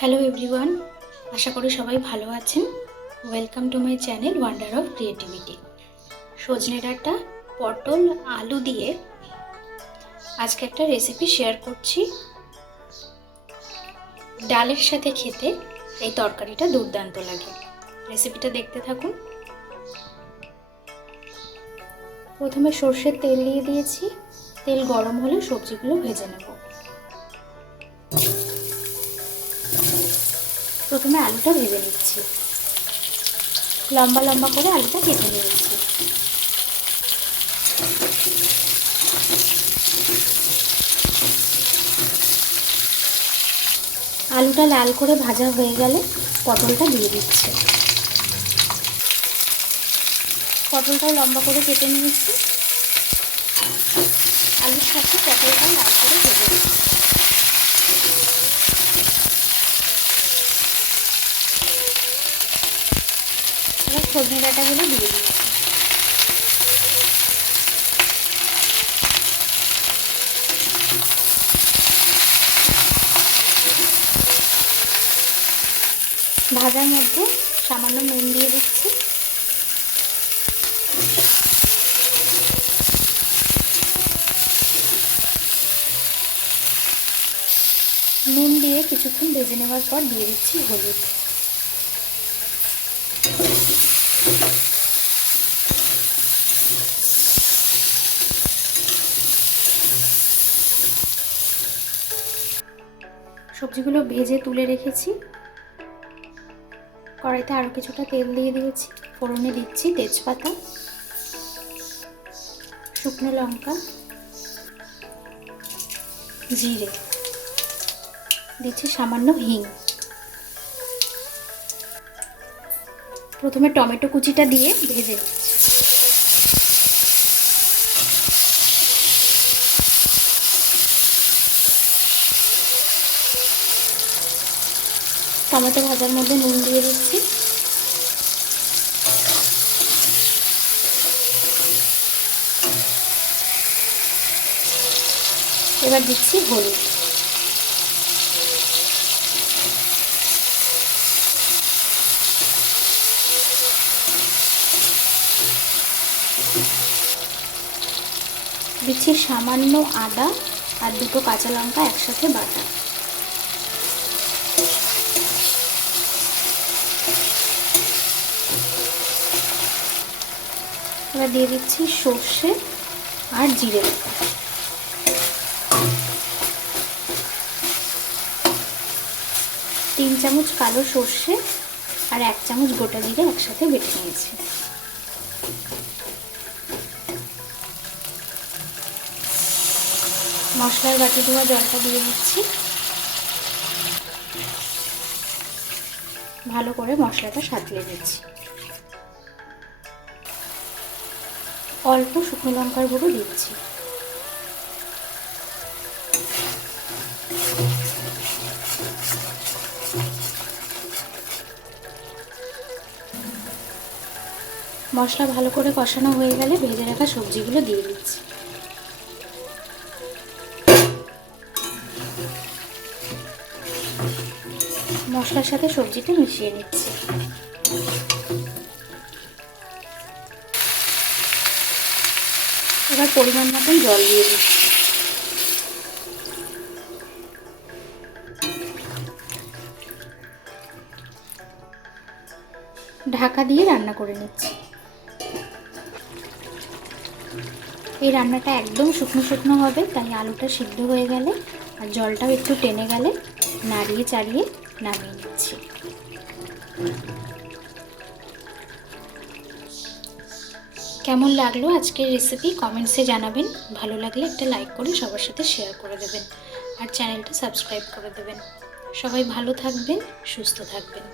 Hello everyone, আশা করি সবাই ভালো আছেন। Welcome to my channel wonder of creativity. সজনে ডাঁটা, পটল, আলু দিয়ে আজকে একটা রেসিপি শেয়ার করছি। ডালের সাথে খেতে এই তরকারিটা দুর্দান্ত লাগে। রেসিপিটা দেখতে থাকুন। প্রথমে সর্ষের তেল দিয়ে দিয়েছি। তেল গরম হলে সবজিগুলো ভেজে নেব। প্রথমে আলুটা ভেজে নিচ্ছি। লম্বা লম্বা করে আলুটা কেটে নিয়েছি। আলুটা লাল করে ভাজা হয়ে গেলে পটলটা দিয়ে দিচ্ছি। পটলটাও লম্বা করে কেটে নিয়েছি। আলুর সাথে পটলটা লাল করে ভেজে দিচ্ছি। এবার সজনে ডাঁটাগুলো দিয়ে দিচ্ছি। ভাজার মধ্যে সামান্য নুন দিয়ে দিচ্ছি। নুন দিয়ে কিছুক্ষণ ভেজে নেওয়ার পর দিয়ে দিচ্ছি হলুদ। সবজিগুলো ভেজে তুলে রেখেছি। কড়াইতে আরও কিছুটা তেল দিয়ে দিয়েছি। ফোড়নে দিচ্ছি তেজপাতা, শুকনো লঙ্কা, জিরে, দিচ্ছি সামান্য হিং। প্রথমে টমেটো কুচিটা দিয়ে ভেজে নিচ্ছি। টমেটো ভাজার মধ্যে নুন দিয়ে দিচ্ছি। এবার দিচ্ছি হলুদ। দিচ্ছি সামান্য আদা আর দুটো কাঁচা লঙ্কা একসাথে বাটা। এবার দিয়ে দিচ্ছি সর্ষে আর জিরে বাটা। 3 চামচ কালো সর্ষে আর 1 চামচ গোটা জিরে একসাথে বেটে নিয়েছি। মশলার বাটি ধোয়া জলটা দিয়ে দিচ্ছি। ভালো করে মশলাটা সাঁতলে দিচ্ছি। অল্প শুকনো লঙ্কার গুঁড়ো দিচ্ছি। মশলা ভালো করে কষানো হয়ে গেলে ভেজে রাখা সবজিগুলো দিয়ে দিচ্ছি। মশলার সাথে সবজিটা মিশিয়ে নিচ্ছি। এবার পরিমাণ মতন জল দিয়ে দিচ্ছি। ঢাকা দিয়ে রান্না করে নিচ্ছি। এই রান্নাটা একদম শুকনো শুকনো হবে, তাই আলুটা সিদ্ধ হয়ে গেলে আর জলটাও একটু টেনে গেলে নাড়িয়ে চাড়িয়ে নামিয়ে নিচ্ছি। কেমন লাগলো আজকের রেসিপি কমেন্টসে জানাবেন। ভালো লাগলে একটা লাইক করে সবার সাথে শেয়ার করে দেবেন আর চ্যানেলটা সাবস্ক্রাইব করে দেবেন। সবাই ভালো থাকবেন, সুস্থ থাকবেন।